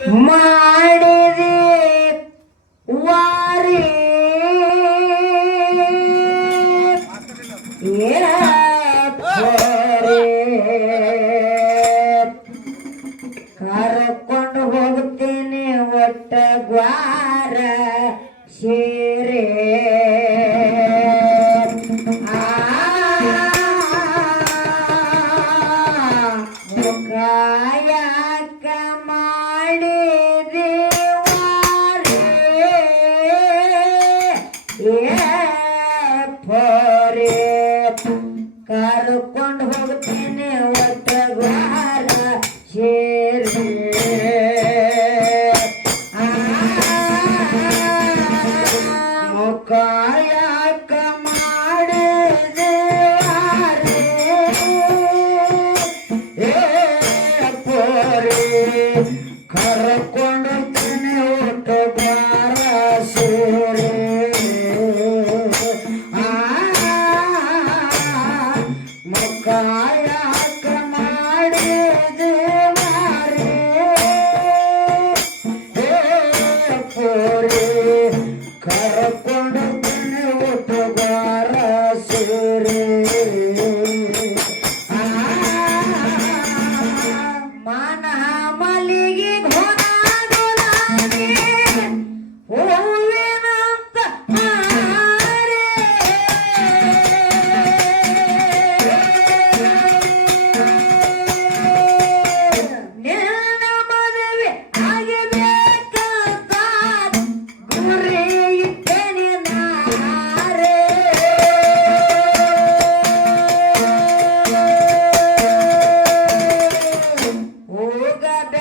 ಮಾಡಿದೆ ವಾರಿ. ಕರ್ಕೊಂಡು ಹೋಗ್ತೀನಿ ಒಟ್ಟ ಗ್ವಾರ ಶೇ Kaya.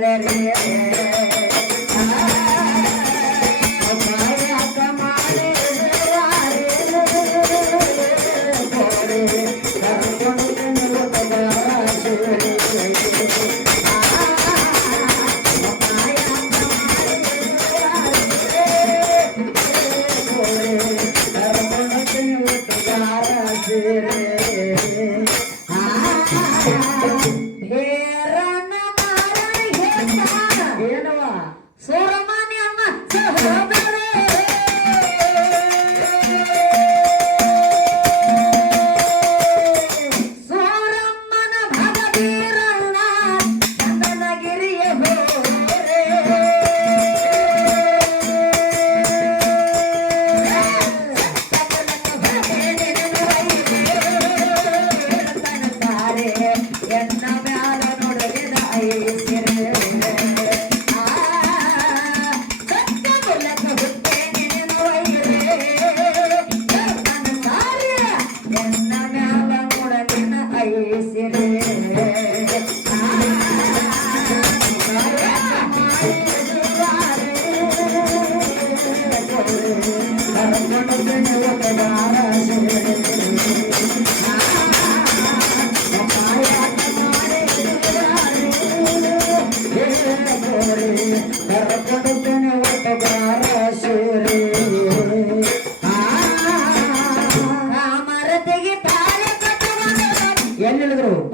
மலரே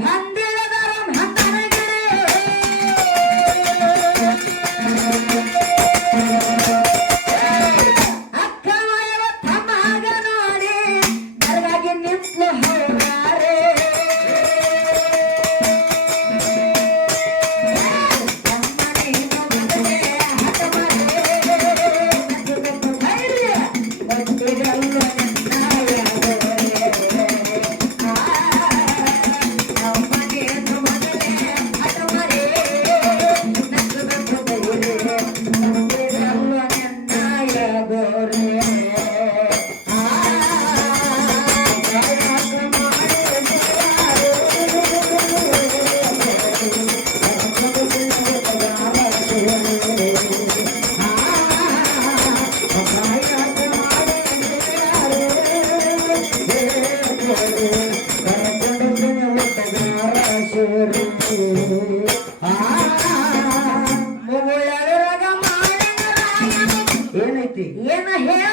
ভাঙ the hell?